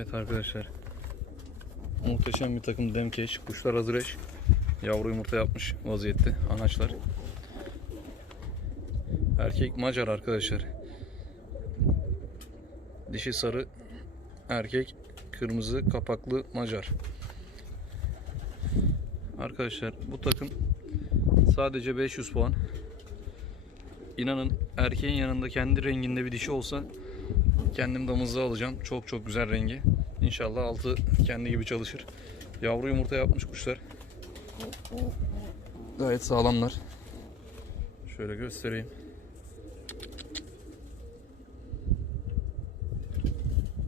Evet arkadaşlar. Muhteşem bir takım demkeş. Kuşlar hazır eş. Yavru yumurta yapmış vaziyette. Anaçlar. Erkek Macar arkadaşlar. Dişi sarı. Erkek kırmızı kapaklı Macar. Arkadaşlar bu takım sadece 500 puan. İnanın erkeğin yanında kendi renginde bir dişi olsa kendim damızlığa alacağım. Çok çok güzel rengi. İnşallah altı kendi gibi çalışır. Yavru yumurta yapmış kuşlar. Gayet sağlamlar. Şöyle göstereyim.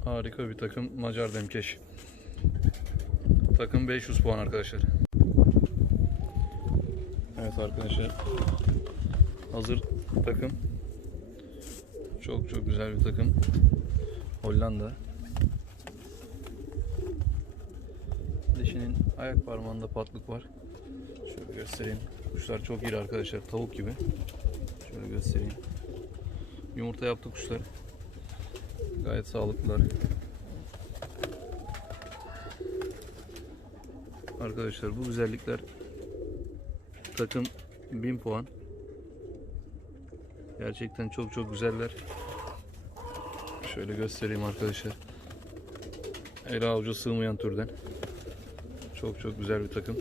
Harika bir takım Macar Demkeş. Takım 500 puan arkadaşlar. Evet arkadaşlar. Hazır takım. Çok çok güzel bir takım. Hollanda. Dişinin ayak parmağında patlık var. Şöyle göstereyim. Kuşlar çok iri arkadaşlar. Tavuk gibi. Şöyle göstereyim. Yumurta yaptı kuşlar. Gayet sağlıklılar. Arkadaşlar bu güzellikler takım 1000 puan. Gerçekten çok çok güzeller. Şöyle göstereyim arkadaşlar. El avuca sığmayan türden. Çok çok güzel bir takım.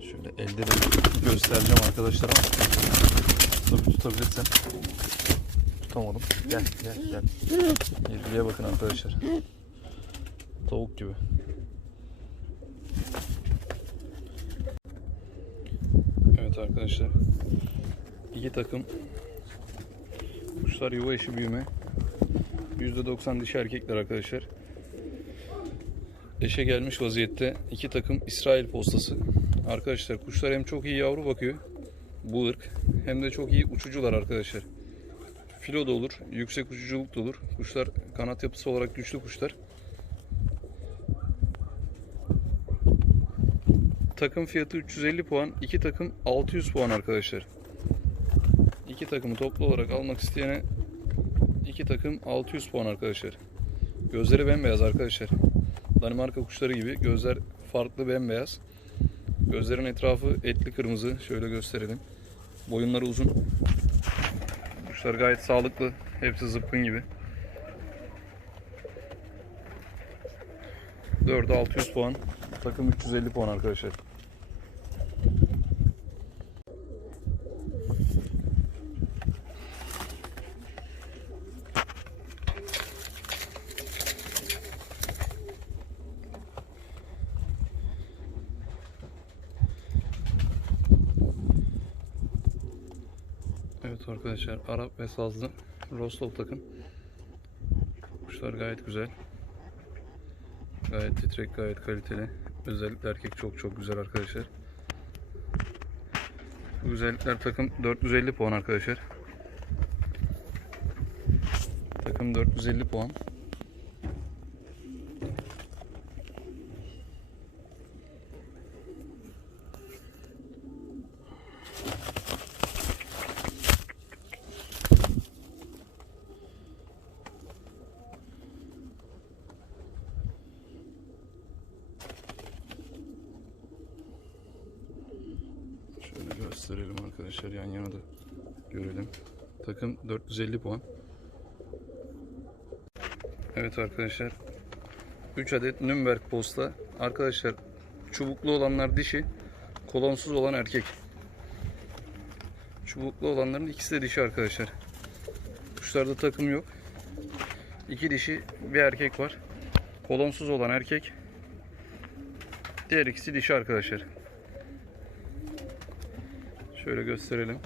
Şöyle elde de göstereceğim arkadaşlar ama tabii tutabilirsem tutamadım. Gel gel gel. İlgiye bakın arkadaşlar. Tavuk gibi. Evet arkadaşlar. İki takım kuşlar yuva eşi büyüme. %90 dişi erkekler arkadaşlar. Eşe gelmiş vaziyette iki takım İsrail postası. Arkadaşlar kuşlar hem çok iyi yavru bakıyor bu ırk hem de çok iyi uçucular arkadaşlar. Filo da olur, yüksek uçuculuk da olur. Kuşlar kanat yapısı olarak güçlü kuşlar. Takım fiyatı 350 puan, iki takım 600 puan arkadaşlar. İki takımı toplu olarak almak isteyene iki takım 600 puan arkadaşlar. Gözleri bembeyaz arkadaşlar. Danimarka kuşları gibi gözler farklı bembeyaz. Gözlerin etrafı etli kırmızı. Şöyle gösterelim. Boyunları uzun. Kuşlar gayet sağlıklı. Hepsi zıpkın gibi. 4'e 600 puan. Takım 350 puan arkadaşlar. Evet arkadaşlar Arap ve Sazlı Rostov takım. Kuşlar gayet güzel. Gayet titrek, gayet kaliteli. Özellikle erkek çok çok güzel arkadaşlar. Bu güzellikler takım 450 puan arkadaşlar. Takım 450 puan. Şöyle gösterelim arkadaşlar yan yana da görelim. Takım 450 puan. Evet arkadaşlar. 3 adet Nürnberg posta. Arkadaşlar çubuklu olanlar dişi, kolonsuz olan erkek. Çubuklu olanların ikisi de dişi arkadaşlar. Kuşlarda takım yok. İki dişi, bir erkek var. Kolonsuz olan erkek. Diğer ikisi dişi arkadaşlar. Şöyle gösterelim.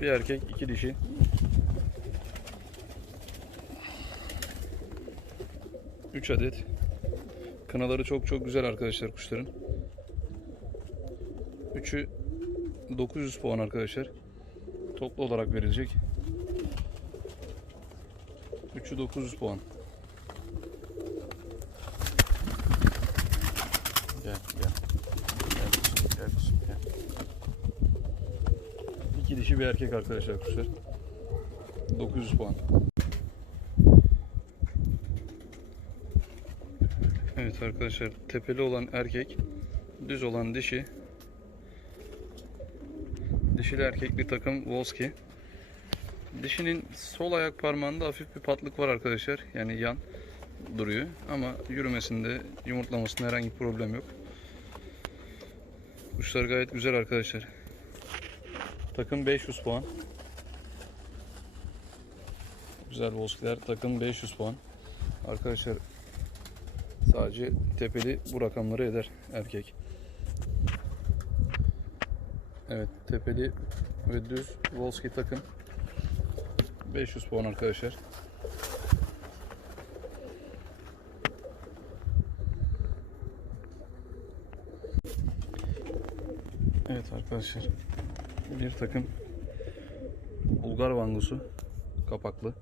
Bir erkek, iki dişi. Üç adet. Kınaları çok çok güzel arkadaşlar kuşların. Üçü 900 puan arkadaşlar. Toplu olarak verilecek. Üçü 900 puan. Gel gel. Bir erkek arkadaşlar kuşlar. 900 puan. Evet arkadaşlar tepeli olan erkek, düz olan dişi. Dişili erkekli takım Wolski. Dişinin sol ayak parmağında hafif bir patlık var arkadaşlar. Yani yan duruyor ama yürümesinde, yumurtlamasında herhangi bir problem yok. Kuşlar gayet güzel arkadaşlar. Takım 500 puan. Güzel Wolskiler. Takım 500 puan. Arkadaşlar sadece tepeli bu rakamları eder erkek. Evet tepeli ve düz Wolski takım 500 puan arkadaşlar. Evet arkadaşlar. Bir takım Bulgar vangusu kapaklı.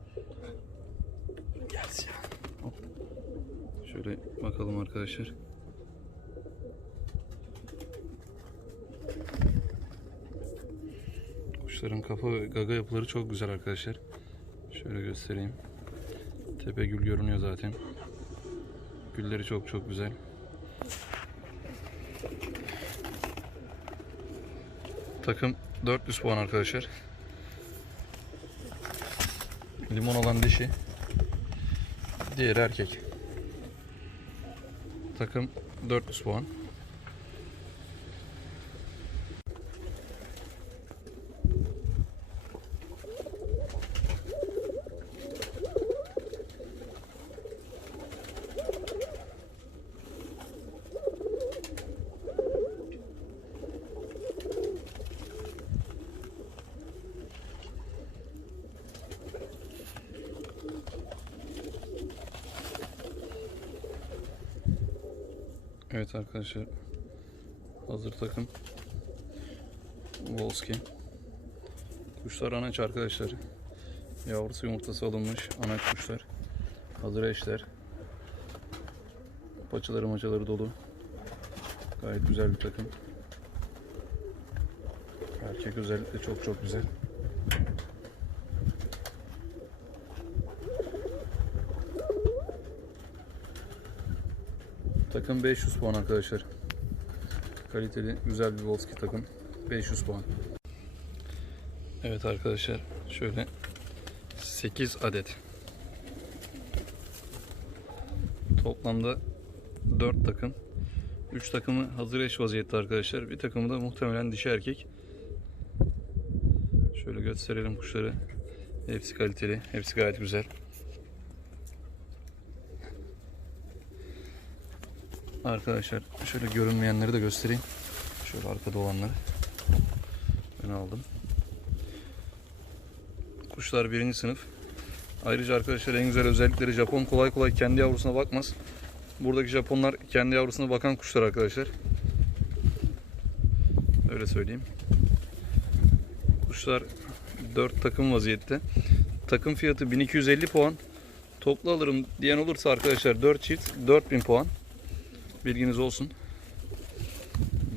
Gelsin. Şöyle bakalım arkadaşlar. Kuşların kafa ve gaga yapıları çok güzel arkadaşlar. Şöyle göstereyim. Tepe gül görünüyor zaten. Gülleri çok çok güzel. Takım 400 puan arkadaşlar. Limon olan dişi. Diğer erkek. Takım 400 puan. Evet arkadaşlar. Hazır takım. Volski. Kuşlar anaç arkadaşlar. Yavrusu yumurtası alınmış anaç kuşlar. Hazır eşler. Paçaları maçaları dolu. Gayet güzel bir takım. Erkek özellikle çok çok güzel. Takım 500 puan arkadaşlar. Kaliteli güzel bir Volski takım. 500 puan. Evet arkadaşlar şöyle 8 adet. Toplamda 4 takım. 3 takımı hazır eş vaziyette arkadaşlar. Bir takımı da muhtemelen dişi erkek. Şöyle gösterelim kuşları. Hepsi kaliteli. Hepsi gayet güzel. Arkadaşlar şöyle görünmeyenleri de göstereyim. Şöyle arkada olanları. Ben aldım. Kuşlar birinci sınıf. Ayrıca arkadaşlar en güzel özellikleri Japon kolay kolay kendi yavrusuna bakmaz. Buradaki Japonlar kendi yavrusuna bakan kuşlar arkadaşlar. Öyle söyleyeyim. Kuşlar 4 takım vaziyette. Takım fiyatı 1250 puan. Toplu alırım diyen olursa arkadaşlar 4 çift 4000 puan. Bilginiz olsun.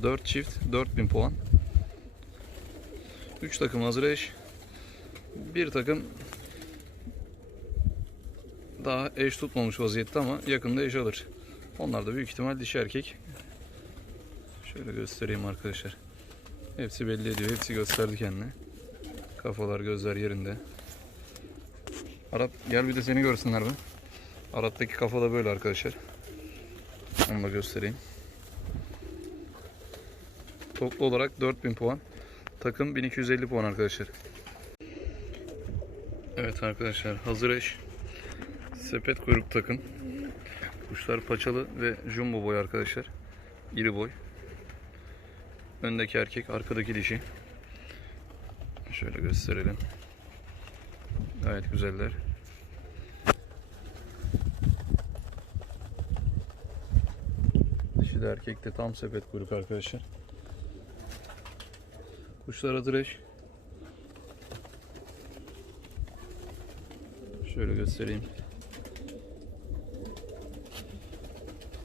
4 çift 4000 puan. 3 takım hazır eş. Bir takım daha eş tutmamış vaziyette ama yakında eş alır. Onlar da büyük ihtimal dişi erkek. Şöyle göstereyim arkadaşlar. Hepsi belli ediyor. Hepsi gösterdi kendini. Kafalar gözler yerinde. Arap gel bir de seni görsünler be. Arap'taki kafa da böyle arkadaşlar. Onu da göstereyim. Toplu olarak 4000 puan. Takım 1250 puan arkadaşlar. Evet arkadaşlar hazır eş. Sepet kuyruk takım. Kuşlar paçalı ve jumbo boy arkadaşlar. İri boy. Öndeki erkek, arkadaki dişi. Şöyle gösterelim. Gayet güzeller. De erkek de tam sepet kuyruk arkadaşlar. Kuşlar hazır eş. Şöyle göstereyim.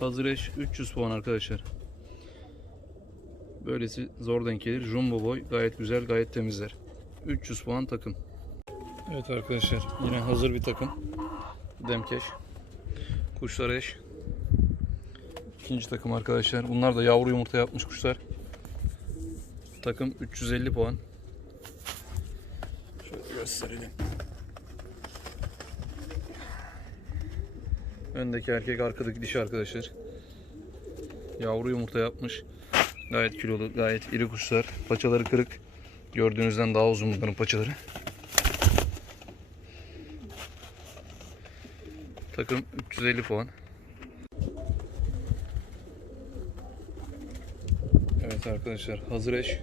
Hazır eş 300 puan arkadaşlar. Böylesi zor denk gelir. Jumbo boy gayet güzel, gayet temizler. 300 puan takım. Evet arkadaşlar yine hazır bir takım. Demkeş. Kuşlar eş. İkinci takım arkadaşlar. Bunlar da yavru yumurta yapmış kuşlar. Takım 350 puan. Şöyle gösterelim. Öndeki erkek arkadaki dişi arkadaşlar. Yavru yumurta yapmış. Gayet kilolu, gayet iri kuşlar. Paçaları kırık. Gördüğünüzden daha uzun bunların paçaları. Takım 350 puan. Arkadaşlar hazır eş.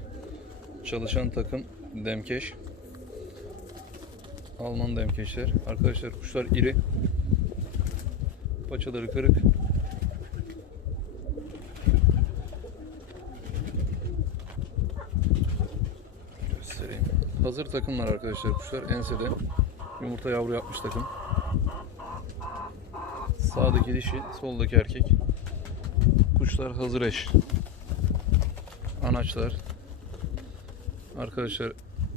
Çalışan takım demkeş. Alman demkeşler. Arkadaşlar kuşlar iri. Paçaları kırık. Göstereyim. Hazır takımlar arkadaşlar kuşlar. Ensede yumurta yavru yapmış takım. Sağdaki dişi, soldaki erkek. Kuşlar hazır eş. Anaçlar. Arkadaşlar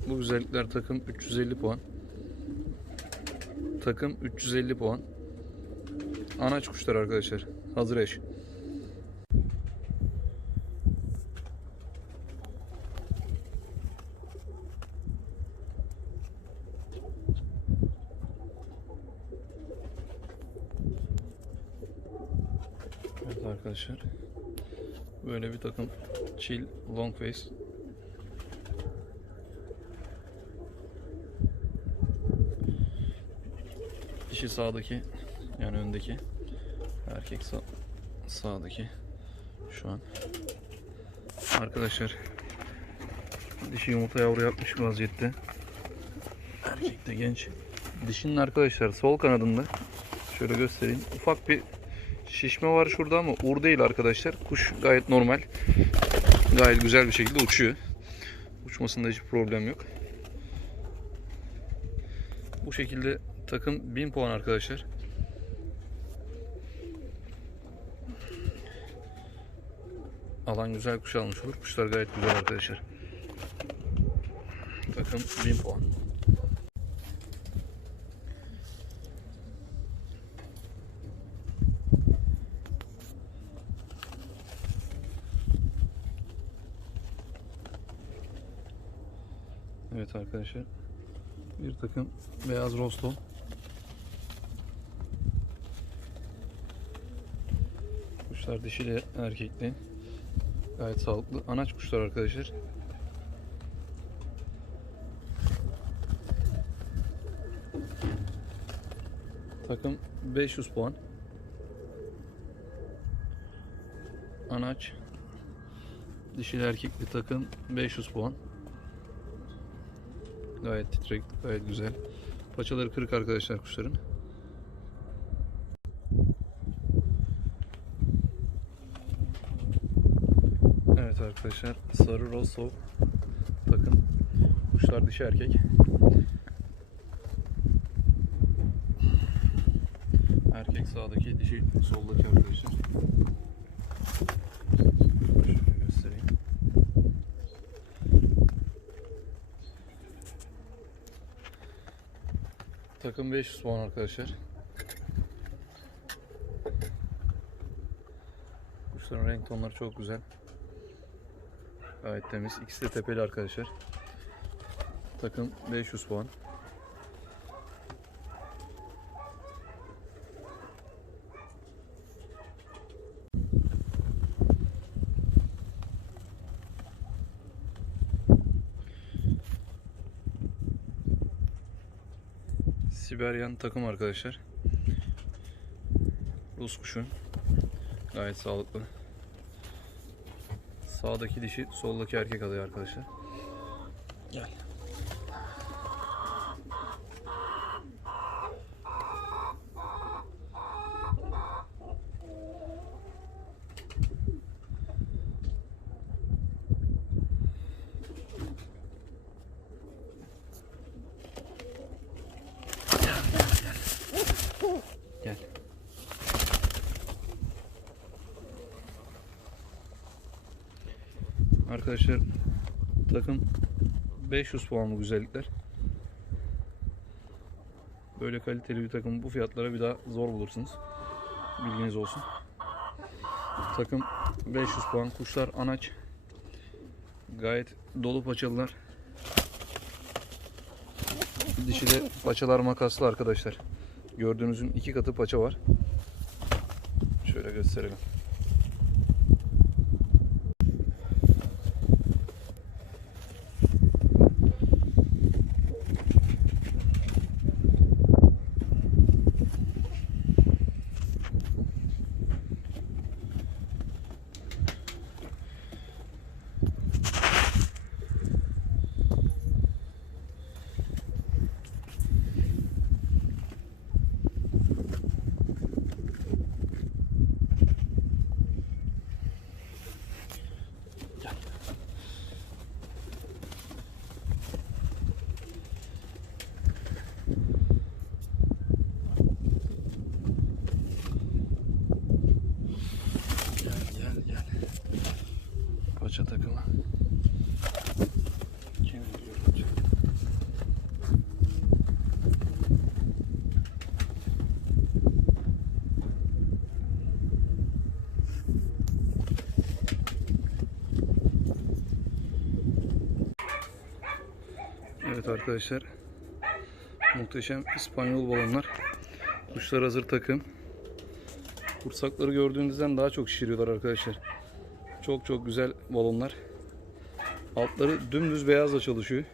bu güzellikler takım 350 puan. Takım 350 puan. Anaç kuşlar arkadaşlar. Hazır eş. Evet arkadaşlar. Böyle bir takım chill long face. Dişi sağdaki yani öndeki erkek sağ, sağdaki şu an. Arkadaşlar dişi yumurta yavru yapmış vaziyette. Erkek de genç. Dişinin arkadaşlar sol kanadında şöyle göstereyim. Ufak bir şişme var şurada ama uğur değil arkadaşlar. Kuş gayet normal. Gayet güzel bir şekilde uçuyor. Uçmasında hiçbir problem yok. Bu şekilde takım 1000 puan arkadaşlar. Alan güzel kuş almış olur. Kuşlar gayet güzel arkadaşlar. Takım 1000 puan. Evet arkadaşlar. Bir takım beyaz roston. Kuşlar dişili erkekli. Gayet sağlıklı. Anaç kuşlar arkadaşlar. Takım 500 puan. Anaç. Dişili erkekli takım 500 puan. Gayet titrek, gayet güzel. Paçaları kırık arkadaşlar kuşların. Evet arkadaşlar sarı rosso takım. Kuşlar dişi erkek. Erkek sağdaki, dişi soldaki arkadaşlar. Şöyle göstereyim. Takım 500 puan arkadaşlar. Kuşların renk tonları çok güzel. Gayet temiz. İkisi de tepeli arkadaşlar. Takım 500 puan. Sibiryan takım arkadaşlar. Rus kuşu. Gayet sağlıklı. Sağdaki dişi, soldaki erkek alıyor arkadaşlar. Gel. Arkadaşlar takım 500 puan bu güzellikler. Böyle kaliteli bir takım bu fiyatlara bir daha zor bulursunuz. Bilginiz olsun. Takım 500 puan. Kuşlar anaç. Gayet dolu paçalılar. Dişi paçalar makaslı arkadaşlar. Gördüğünüzün iki katı paça var. Şöyle gösterelim. Gel gel gel. Paça takımı. Kim diyor paça? Evet arkadaşlar. Muhteşem İspanyol balonlar. Kuşlar hazır takım. Kursakları gördüğünüzden daha çok şişiriyorlar arkadaşlar. Çok çok güzel balonlar. Altları dümdüz beyazla çalışıyor.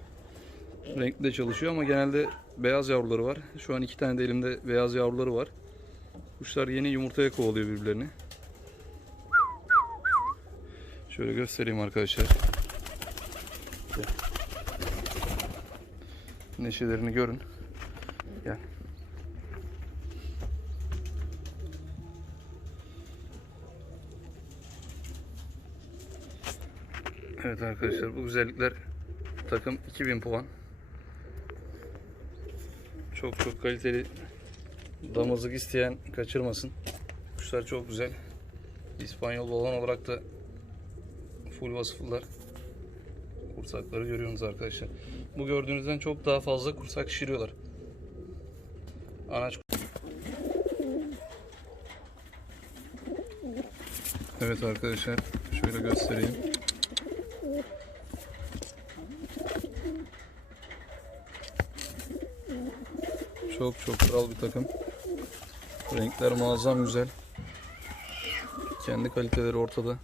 Renkli de çalışıyor ama genelde beyaz yavruları var. Şu an iki tane de elimde beyaz yavruları var. Kuşlar yeni yumurtaya kovalıyor birbirlerini. Şöyle göstereyim arkadaşlar. Neşelerini görün. Gel. Evet arkadaşlar bu güzellikler takım 2000 puan. Çok çok kaliteli damızlık isteyen kaçırmasın. Kuşlar çok güzel. İspanyol balon olarak da full vasıflılar. Kursakları görüyorsunuz arkadaşlar. Bu gördüğünüzden çok daha fazla kursak şişiriyorlar. Anaç Evet arkadaşlar şöyle göstereyim. Çok çok kral bir takım. Renkler muazzam güzel. Kendi kaliteleri ortada.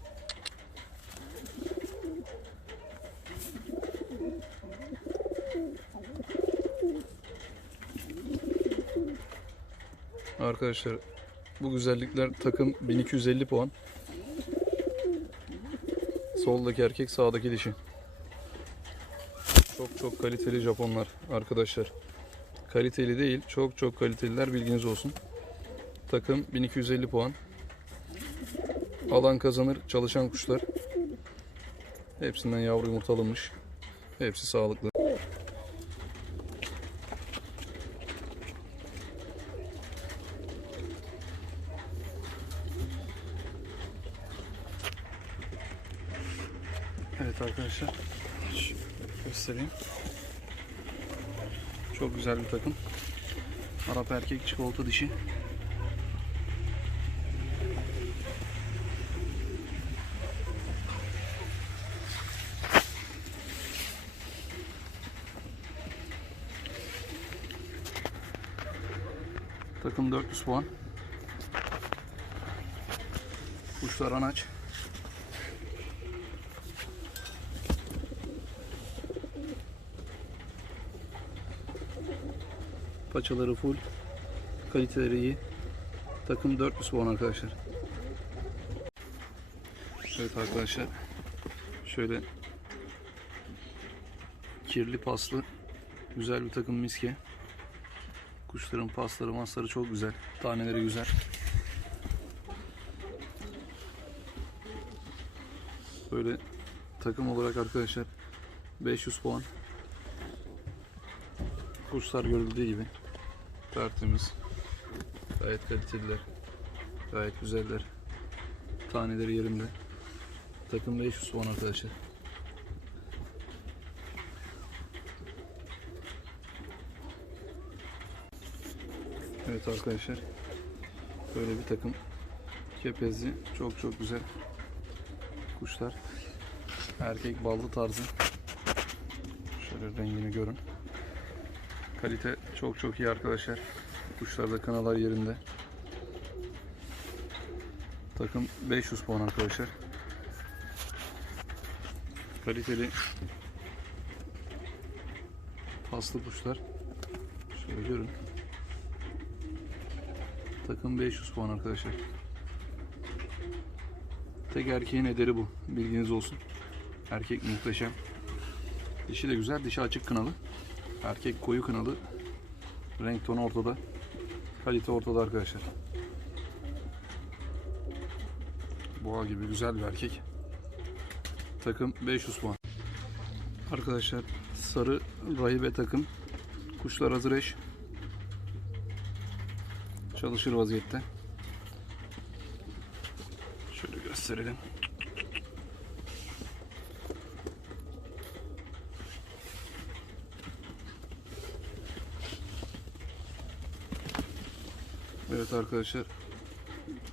Arkadaşlar bu güzellikler takım 1250 puan. Soldaki erkek sağdaki dişi. Çok çok kaliteli Japonlar arkadaşlar. Kaliteli değil, çok çok kaliteliler bilginiz olsun. Takım 1250 puan. Alan kazanır, çalışan kuşlar. Hepsinden yavru yumurtalamış. Hepsi sağlıklı. Evet arkadaşlar. Şöyle göstereyim. Çok güzel bir takım. Arap erkek çikolata dişi. Takım 400 puan. Kuşlar anaç. Paçaları full. Kaliteleri iyi. Takım 400 puan arkadaşlar. Evet arkadaşlar. Şöyle kirli paslı güzel bir takım miske. Kuşların pasları masları çok güzel. Taneleri güzel. Böyle takım olarak arkadaşlar 500 puan. Kuşlar görüldüğü gibi tertemiz. Gayet kaliteliler. Gayet güzeller. Taneleri yerinde. Takımda 500 puan arkadaşlar. Evet arkadaşlar. Böyle bir takım kepezli. Çok çok güzel kuşlar. Erkek ballı tarzı. Şöyle rengini görün. Kalite çok çok iyi arkadaşlar. Kuşlarda kanalar yerinde. Takım 500 puan arkadaşlar. Kaliteli paslı kuşlar. Şöyle görün. Takım 500 puan arkadaşlar. Tek erkeğin ederi bu. Bilginiz olsun. Erkek muhteşem. Dişi de güzel. Dişi açık kınalı. Erkek koyu kınalı. Renk tonu ortada. Kalite ortada arkadaşlar. Boğa gibi güzel bir erkek. Takım 500 puan. Arkadaşlar sarı rahibe takım. Kuşlar hazır eş. Çalışır vaziyette. Şöyle gösterelim. Evet arkadaşlar.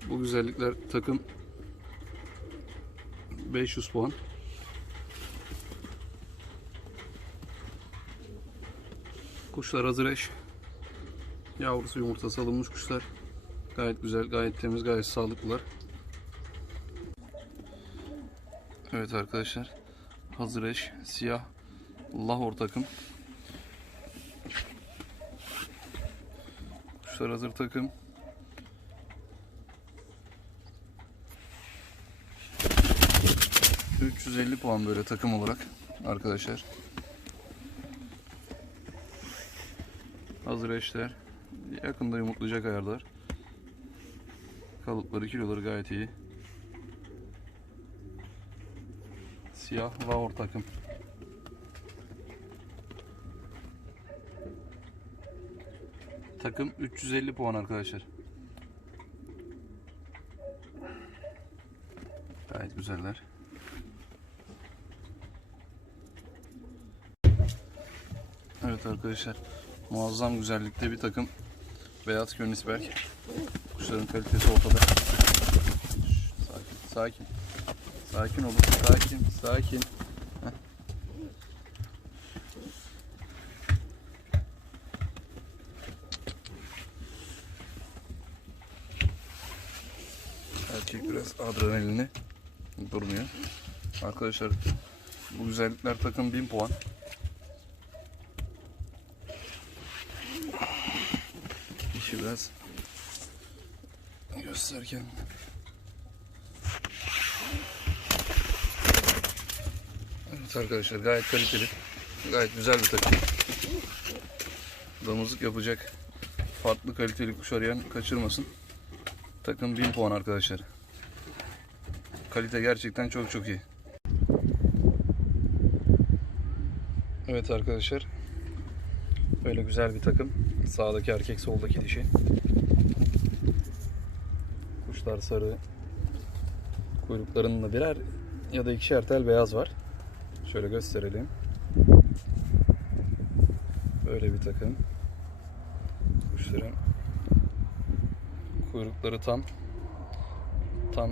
Bu güzellikler takım 500 puan. Kuşlar hazır eş. Yavrusu yumurtası alınmış kuşlar. Gayet güzel, gayet temiz, gayet sağlıklılar. Evet arkadaşlar. Hazır eş, siyah, lahor takım. Kuşlar hazır takım. ...350 puan böyle takım olarak arkadaşlar. Hazır eşler. Yakında yumurtlayacak ayarlar. Kalıpları, kiloları gayet iyi. Siyah lahor takım. Takım 350 puan arkadaşlar. Gayet güzeller. Evet arkadaşlar. Muazzam güzellikte bir takım beyaz Königsberg. Kuşların kalitesi ortada. Sakin, sakin. Sakin olun, sakin, sakin. Heh. Erkek biraz adrenalini durmuyor. Arkadaşlar bu güzellikler takım 1000 puan. Biraz gösterken Evet arkadaşlar gayet kaliteli gayet güzel bir takım. Damızlık yapacak farklı kaliteli kuş arayan kaçırmasın. Takım 1000 puan arkadaşlar. Kalite gerçekten çok çok iyi. Evet arkadaşlar Böyle güzel bir takım. Sağdaki erkek, soldaki dişi. Kuşlar sarı. Kuyruklarında birer ya da ikişer tel beyaz var. Şöyle gösterelim. Böyle bir takım. Kuşların kuyrukları tam tam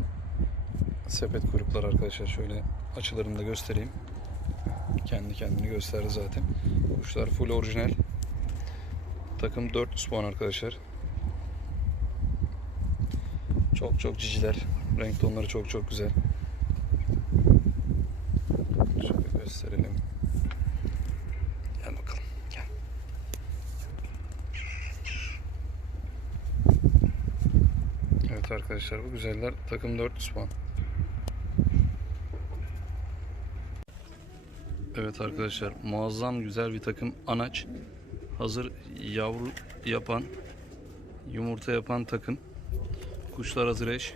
sepet kuyruklar arkadaşlar. Şöyle açılarını da göstereyim. Kendi kendini gösterdi zaten. Kuşlar full orijinal. Takım 400 puan arkadaşlar. Çok çok ciciler. Renk tonları çok çok güzel. Şöyle gösterelim. Gel bakalım. Evet arkadaşlar bu güzeller. Takım 400 puan. Evet arkadaşlar muazzam güzel bir takım anaç hazır yavru yapan yumurta yapan takım. Kuşlar hazır eş.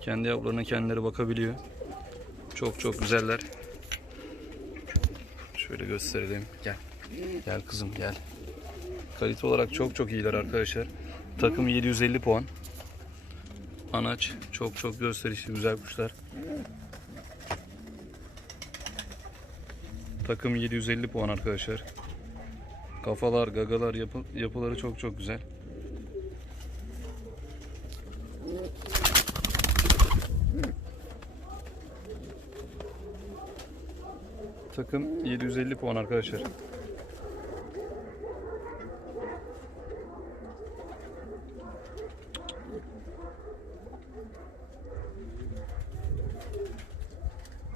Kendi yavrularına kendileri bakabiliyor. Çok çok güzeller. Şöyle gösterelim. Gel. Gel kızım gel. Kalite olarak çok çok iyiler arkadaşlar. Takım 750 puan. Anaç çok çok gösterişli güzel kuşlar. Takım 750 puan arkadaşlar. Kafalar, gagalar, yapı, yapıları çok çok güzel. Takım 750 puan arkadaşlar.